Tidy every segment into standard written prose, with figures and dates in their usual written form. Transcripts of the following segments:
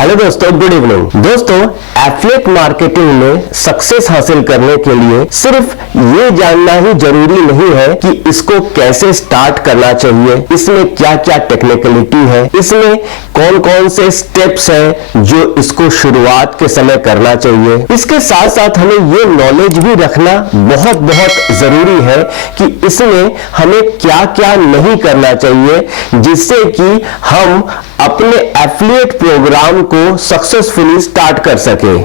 Hello दोस्तों, good evening. दोस्तों, affiliate marketing में सक्सेस हासिल करने के लिए सिर्फ ये जानना ही जरूरी नहीं है कि इसको कैसे स्टार्ट करना चाहिए, इसमें क्या क्या टेक्निकलिटी है, इसमें कौन कौन से स्टेप्स हैं जो इसको शुरुआत के समय करना चाहिए। इसके साथ साथ हमें ये नॉलेज भी रखना बहुत बहुत जरूरी है कि इसमें हमें क्या क्या नहीं करना चाहिए, जिससे कि हम अपने एफिलिएट प्रोग्राम को सक्सेसफुली स्टार्ट कर सके।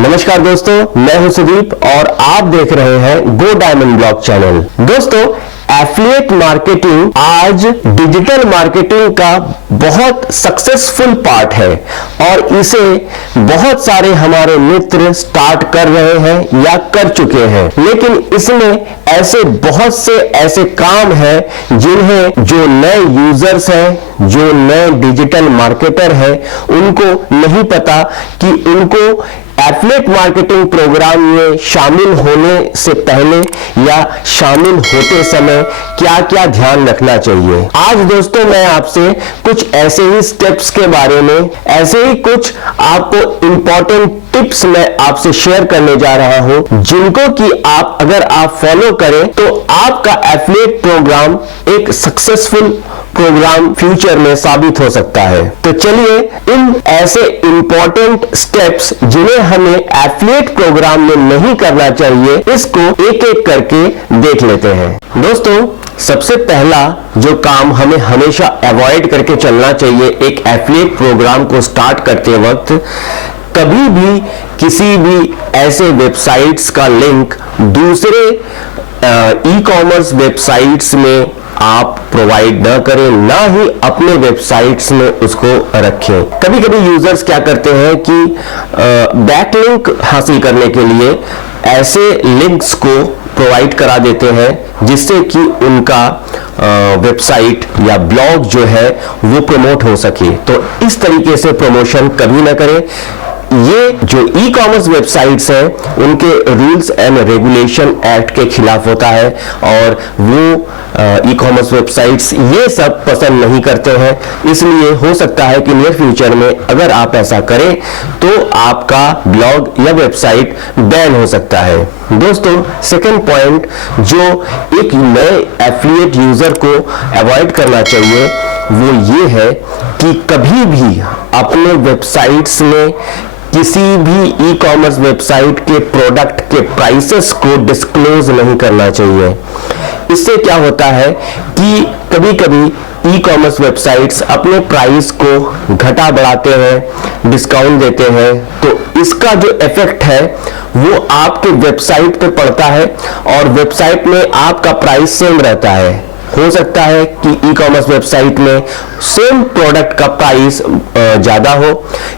नमस्कार दोस्तों, मैं हूं सुदीप और आप देख रहे हैं गो डायमंड ब्लॉग चैनल। दोस्तों, एफिलिएट मार्केटिंग आज डिजिटल मार्केटिंग का बहुत सक्सेसफुल पार्ट है और इसे बहुत सारे हमारे मित्र स्टार्ट कर रहे हैं या कर चुके हैं, लेकिन इसमें ऐसे बहुत से ऐसे काम हैं जिन्हें जो नए यूजर्स हैं, जो नए डिजिटल मार्केटर हैं, उनको नहीं पता कि उनको एफिलिएट मार्केटिंग प्रोग्राम में शामिल होने से पहले या शामिल होते समय क्या क्या ध्यान रखना चाहिए। आज दोस्तों मैं आपसे कुछ ऐसे ही स्टेप्स के बारे में, ऐसे ही कुछ आपको इंपॉर्टेंट टिप्स मैं आपसे शेयर करने जा रहा हूं, जिनको कि आप अगर आप फॉलो करें तो आपका एफिलिएट प्रोग्राम एक सक्सेसफुल प्रोग्राम फ्यूचर में साबित हो सकता है। तो चलिए इन ऐसे इंपॉर्टेंट स्टेप्स जिन्हें हमें एफिलिएट प्रोग्राम में नहीं करना चाहिए, इसको एक एक करके देख लेते हैं। दोस्तों, सबसे पहला जो काम हमें हमेशा अवॉइड करके चलना चाहिए एक एफिलिएट प्रोग्राम को स्टार्ट करते वक्त, कभी भी किसी भी ऐसे वेबसाइट्स का लिंक दूसरे ई कॉमर्स वेबसाइट्स में आप प्रोवाइड न करें, ना ही अपने वेबसाइट्स में उसको रखें। कभी कभी यूजर्स क्या करते हैं कि बैकलिंक हासिल करने के लिए ऐसे लिंक्स को प्रोवाइड करा देते हैं जिससे कि उनका वेबसाइट या ब्लॉग जो है वो प्रमोट हो सके। तो इस तरीके से प्रमोशन कभी ना करें। ये जो ई कॉमर्स वेबसाइट्स हैं उनके रूल्स एंड रेगुलेशन एक्ट के खिलाफ होता है और वो ई कॉमर्स वेबसाइट्स ये सब पसंद नहीं करते हैं। इसलिए हो सकता है कि नियर फ्यूचर में अगर आप ऐसा करें तो आपका ब्लॉग या वेबसाइट बैन हो सकता है। दोस्तों, सेकंड पॉइंट जो एक नए एफिलिएट यूजर को अवॉइड करना चाहिए वो ये है कि कभी भी अपने वेबसाइट्स में किसी भी ई कॉमर्स वेबसाइट के प्रोडक्ट के प्राइसेस को डिस्क्लोज नहीं करना चाहिए। इससे क्या होता है कि कभी कभी ई कॉमर्स वेबसाइट्स अपने प्राइस को घटा बढ़ाते हैं, डिस्काउंट देते हैं, तो इसका जो इफेक्ट है वो आपके वेबसाइट पे पड़ता है और वेबसाइट में आपका प्राइस सेम रहता है। हो सकता है कि ई कॉमर्स वेबसाइट में सेम प्रोडक्ट का प्राइस ज्यादा हो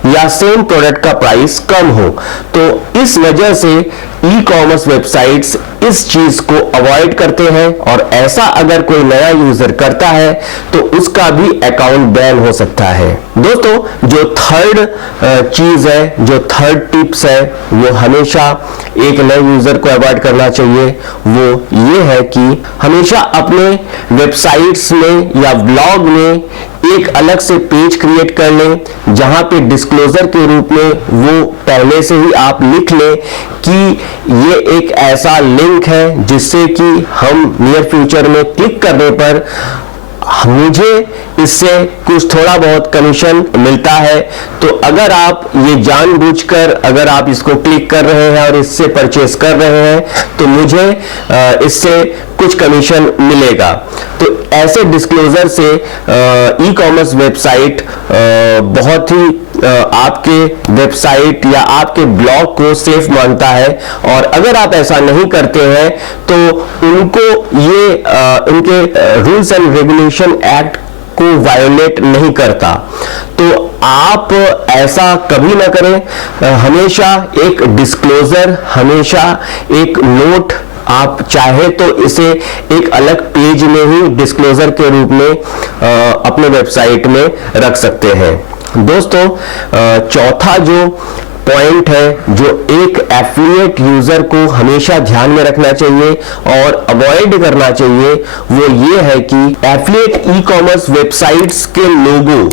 या सेम प्रोडक्ट का प्राइस कम हो। तो इस वजह से ई कॉमर्स वेबसाइट्स इस चीज को अवॉइड करते हैं और ऐसा अगर कोई नया यूजर करता है तो उसका भी अकाउंट बैन हो सकता है। दोस्तों, जो थर्ड चीज है, जो थर्ड टिप्स है, वो हमेशा एक नए यूजर को अवॉइड करना चाहिए, वो ये है कि हमेशा अपने वेबसाइट्स में या ब्लॉग में एक अलग से पेज क्रिएट कर लें जहां पे डिस्क्लोजर के रूप में वो पहले से ही आप लिख लें कि ये एक ऐसा लिंक है जिससे कि हम नियर फ्यूचर में क्लिक करने पर मुझे इससे कुछ थोड़ा बहुत कमीशन मिलता है। तो अगर आप ये जानबूझकर अगर आप इसको क्लिक कर रहे हैं और इससे परचेस कर रहे हैं तो मुझे इससे कुछ कमीशन मिलेगा। तो ऐसे डिस्क्लोजर से ई कॉमर्स वेबसाइट बहुत ही आपके वेबसाइट या आपके ब्लॉग को सेफ मानता है और अगर आप ऐसा नहीं करते हैं तो उनको ये उनके रूल्स एंड रेगुलेशन एक्ट को वायोलेट नहीं करता। तो आप ऐसा कभी ना करें। हमेशा एक डिस्क्लोजर, हमेशा एक नोट, आप चाहे तो इसे एक अलग पेज में ही डिस्क्लोजर के रूप में अपने वेबसाइट में रख सकते हैं। दोस्तों, चौथा जो पॉइंट है जो एक एफिलिएट यूजर को हमेशा ध्यान में रखना चाहिए और अवॉइड करना चाहिए, वो ये है कि एफिलिएट ई कॉमर्स वेबसाइट्स के लोगो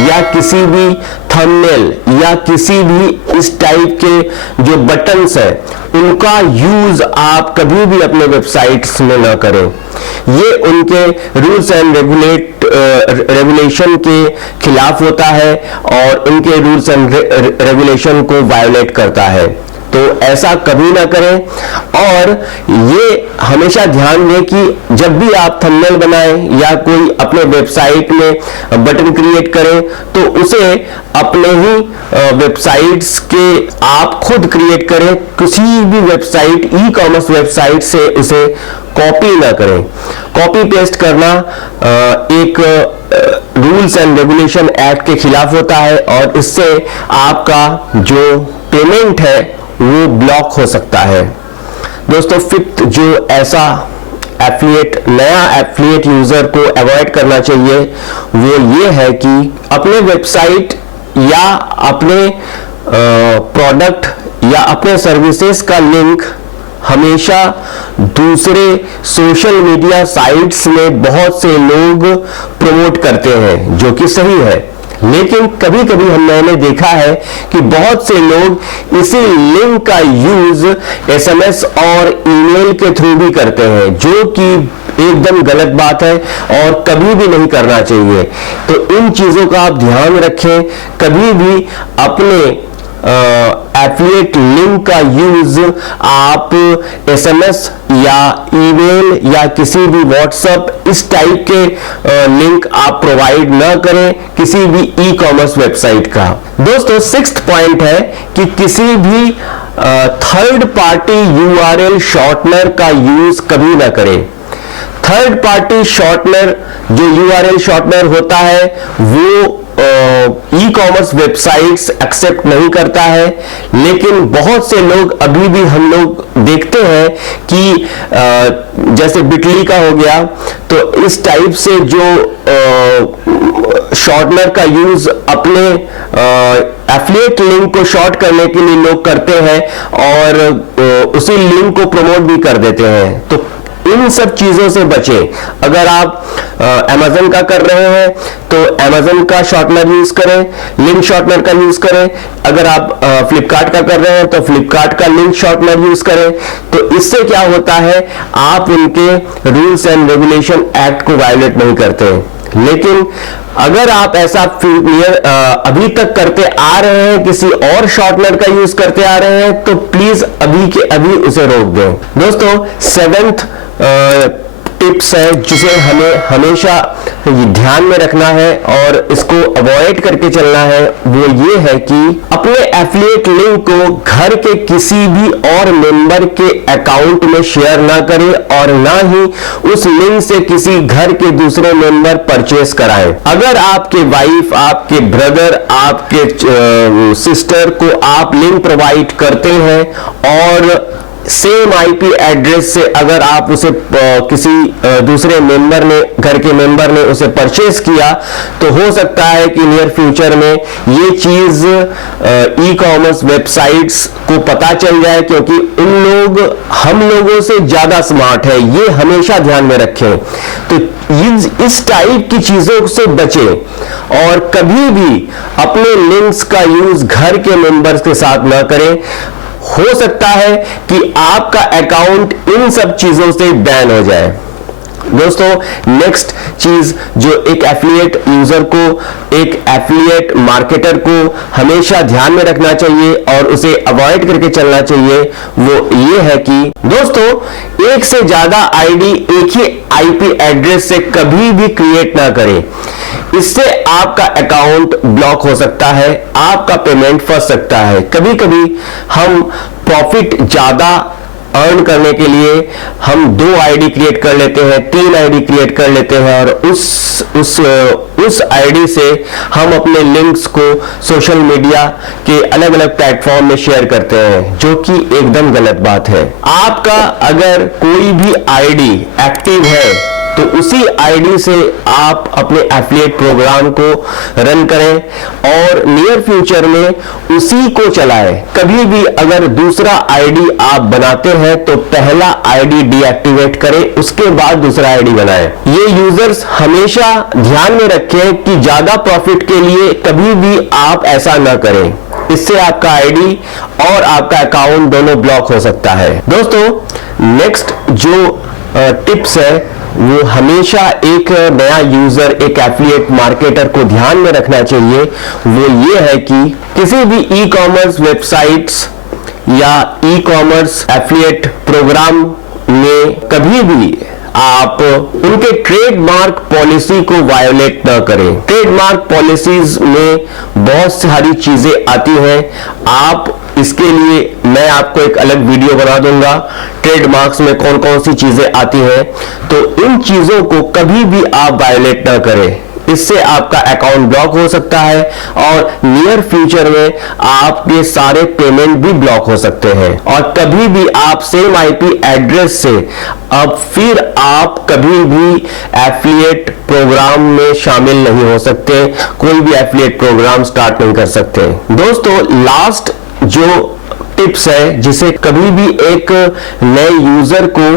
या किसी भी थंबनेल या किसी भी इस टाइप के जो बटन्स है उनका यूज आप कभी भी अपने वेबसाइट्स में ना करें। ये उनके रूल्स एंड रेगुलेशन के खिलाफ होता है और उनके रूल्स एंड रेगुलेशन को वायोलेट करता है, तो ऐसा कभी ना करें। और ये हमेशा ध्यान दें कि जब भी आप थंबनेल बनाएं या कोई अपने वेबसाइट में बटन क्रिएट करें तो उसे अपने ही वेबसाइट्स के आप खुद क्रिएट करें, किसी भी वेबसाइट ई कॉमर्स वेबसाइट से उसे कॉपी ना करें। कॉपी पेस्ट करना एक रूल्स एंड रेगुलेशन एक्ट के खिलाफ होता है और इससे आपका जो पेमेंट है वो ब्लॉक हो सकता है। दोस्तों, फिफ्थ जो ऐसा नया एफिलिएट यूजर को अवॉइड करना चाहिए वो ये है कि अपने वेबसाइट या अपने प्रोडक्ट या अपने सर्विसेज का लिंक हमेशा दूसरे सोशल मीडिया साइट्स में बहुत से लोग प्रमोट करते हैं, जो कि सही है, लेकिन कभी कभी मैंने देखा है कि बहुत से लोग इसी लिंक का यूज एसएमएस और ईमेल के थ्रू भी करते हैं, जो कि एकदम गलत बात है और कभी भी नहीं करना चाहिए। तो इन चीजों का आप ध्यान रखें, कभी भी अपने एफिलिएट लिंक का यूज आप एसएमएस या ईमेल या किसी भी व्हाट्सएप इस टाइप के लिंक आप प्रोवाइड ना करें किसी भी ई कॉमर्स वेबसाइट का। दोस्तों, सिक्स्थ पॉइंट है कि किसी भी थर्ड पार्टी यूआरएल शॉर्टनर का यूज कभी ना करें। थर्ड पार्टी शॉर्टनर जो यूआरएल शॉर्टनर होता है वो ई कॉमर्स वेबसाइट्स एक्सेप्ट नहीं करता है, लेकिन बहुत से लोग अभी भी हम लोग देखते हैं कि जैसे बिटली का हो गया, तो इस टाइप से जो शॉर्टनर का यूज अपने एफिलिएट लिंक को शॉर्ट करने के लिए लोग करते हैं और उसी लिंक को प्रमोट भी कर देते हैं। तो इन सब चीजों से बचें। अगर आप अमेज़न का कर रहे हैं तो अमेज़न का शॉर्टनर यूज करें, लिंक शॉर्टनर का यूज करें। अगर आप फ्लिपकार्ट का कर रहे हैं तो फ्लिपकार्ट का लिंक शॉर्टनर यूज करें। तो इससे क्या होता है, आप उनके रूल्स एंड रेगुलेशन एक्ट को वायलेट नहीं करते। लेकिन अगर आप ऐसा अभी तक करते आ रहे हैं, किसी और शॉर्टनर का यूज करते आ रहे हैं, तो प्लीज अभी के अभी उसे रोक दें। दोस्तों, सेवेंथ टिप्स है जिसे हमें हमेशा ध्यान में रखना है और इसको अवॉइड करके चलना है, वो ये है कि अपने एफिलिएट लिंक को घर के किसी भी और मेंबर के अकाउंट में शेयर ना करें और ना ही उस लिंक से किसी घर के दूसरे मेंबर परचेस कराएं। अगर आपके वाइफ, आपके ब्रदर, आपके सिस्टर को आप लिंक प्रोवाइड करते हैं और सेम आईपी एड्रेस से अगर आप उसे किसी दूसरे मेंबर ने, घर के मेंबर ने उसे परचेस किया, तो हो सकता है कि नियर फ्यूचर में ये चीज ई कॉमर्स वेबसाइट्स को पता चल जाए, क्योंकि उन लोग हम लोगों से ज्यादा स्मार्ट है, ये हमेशा ध्यान में रखें। तो इस टाइप की चीजों से बचें और कभी भी अपने लिंक्स का यूज घर के मेंबर्स के साथ ना करें। हो सकता है कि आपका अकाउंट इन सब चीजों से बैन हो जाए। दोस्तों, नेक्स्ट चीज जो एक एफिलिएट यूजर को, एक एफिलिएट मार्केटर को हमेशा ध्यान में रखना चाहिए और उसे अवॉइड करके चलना चाहिए, वो ये है कि दोस्तों, एक से ज्यादा आईडी एक ही आईपी एड्रेस से कभी भी क्रिएट ना करें। इससे आपका अकाउंट ब्लॉक हो सकता है, आपका पेमेंट फंस सकता है। कभी कभी हम प्रॉफिट ज्यादा अर्न करने के लिए हम 2 आईडी क्रिएट कर लेते हैं, 3 आईडी क्रिएट कर लेते हैं और उस आईडी से हम अपने लिंक्स को सोशल मीडिया के अलग अलग प्लेटफॉर्म में शेयर करते हैं, जो कि एकदम गलत बात है। आपका अगर कोई भी आईडी एक्टिव है तो तो उसी आईडी से आप अपने एफिलिएट प्रोग्राम को रन करें और नियर फ्यूचर में उसी को चलाएं। कभी भी अगर दूसरा आईडी आप बनाते हैं तो पहला आईडी डीएक्टिवेट करें, उसके बाद दूसरा आईडी बनाएं। ये यूजर्स हमेशा ध्यान में रखें कि ज्यादा प्रॉफिट के लिए कभी भी आप ऐसा ना करें, इससे आपका आईडी और आपका अकाउंट दोनों ब्लॉक हो सकता है। दोस्तों, नेक्स्ट जो टिप्स है वो हमेशा एक नया यूजर, एक एफिलिएट मार्केटर को ध्यान में रखना चाहिए, वो ये है कि किसी भी ई कॉमर्स वेबसाइट्स या ई कॉमर्स एफिलिएट प्रोग्राम में कभी भी आप उनके ट्रेडमार्क पॉलिसी को वायोलेट न करें। ट्रेडमार्क पॉलिसीज में बहुत सारी चीजें आती हैं, आप इसके लिए मैं आपको एक अलग वीडियो बना दूंगा, ट्रेडमार्क्स में कौन कौन सी चीजें आती हैं। तो इन चीजों को कभी भी आप वायोलेट न करें, इससे आपका अकाउंट ब्लॉक हो सकता है और नियर फ्यूचर में आपके सारे पेमेंट भी ब्लॉक हो सकते हैं। और कभी भी आप सेम आईपी एड्रेस से अब फिर आप कभी भी एफिलिएट प्रोग्राम में शामिल नहीं हो सकते, कोई भी एफिलिएट प्रोग्राम स्टार्ट नहीं कर सकते। दोस्तों, लास्ट जो टिप्स है जिसे कभी भी एक नए यूजर को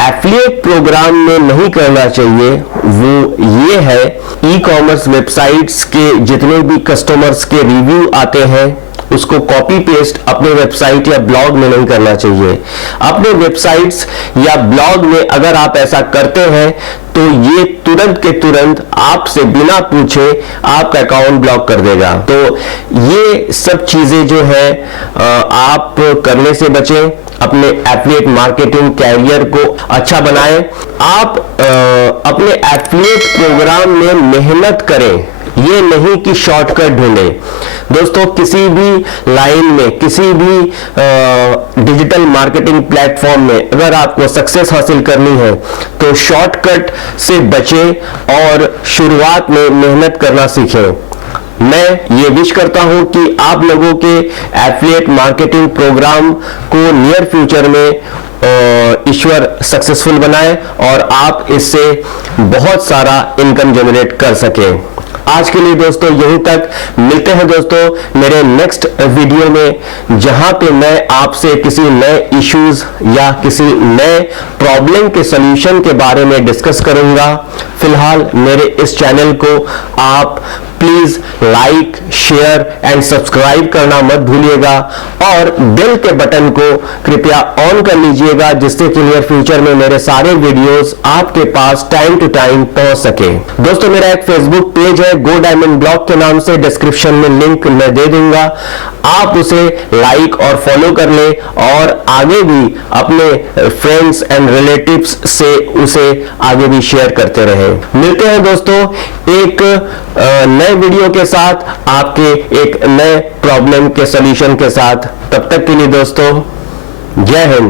एफिलिएट प्रोग्राम में नहीं करना चाहिए, वो ये है ई कॉमर्स वेबसाइट्स के जितने भी कस्टमर्स के रिव्यू आते हैं उसको कॉपी पेस्ट अपने वेबसाइट या ब्लॉग में नहीं करना चाहिए। अपने वेबसाइट्स या ब्लॉग में अगर आप ऐसा करते हैं तो ये तुरंत के तुरंत आपसे बिना पूछे आपका अकाउंट ब्लॉक कर देगा। तो ये सब चीजें जो है आप करने से बचें, अपने एफिलिएट मार्केटिंग कैरियर को अच्छा बनाएं। आप अपने एफिलिएट प्रोग्राम में मेहनत करें, ये नहीं कि शॉर्टकट ढूंढें। दोस्तों, किसी भी लाइन में, किसी भी डिजिटल मार्केटिंग प्लेटफॉर्म में अगर आपको सक्सेस हासिल करनी है तो शॉर्टकट से बचें और शुरुआत में मेहनत करना सीखें। मैं ये विश करता हूं कि आप लोगों के एफिलिएट मार्केटिंग प्रोग्राम को नियर फ्यूचर में ईश्वर सक्सेसफुल बनाए और आप इससे बहुत सारा इनकम जनरेट कर सकें। आज के लिए दोस्तों यहीं तक, मिलते हैं दोस्तों मेरे नेक्स्ट वीडियो में, जहां पे मैं आपसे किसी नए इश्यूज या किसी नए प्रॉब्लम के सॉल्यूशन के बारे में डिस्कस करूंगा। फिलहाल मेरे इस चैनल को आप please like, share and subscribe करना मत भूलिएगा और बेल के बटन को कृपया ऑन कर लीजिएगा, जिससे कि नियर फ्यूचर में मेरे सारे वीडियोस आपके पास टाइम टू टाइम पहुंच सके। दोस्तों, मेरा एक फेसबुक पेज है गो डायमंड ब्लॉग के नाम से, डिस्क्रिप्शन में लिंक मैं दे दूंगा, आप उसे लाइक और फॉलो कर ले और आगे भी अपने फ्रेंड्स एंड रिलेटिव्स से उसे आगे भी शेयर करते रहें। मिलते हैं दोस्तों एक नए वीडियो के साथ, आपके एक नए प्रॉब्लम के सॉल्यूशन के साथ। तब तक के लिए दोस्तों, जय हिंद।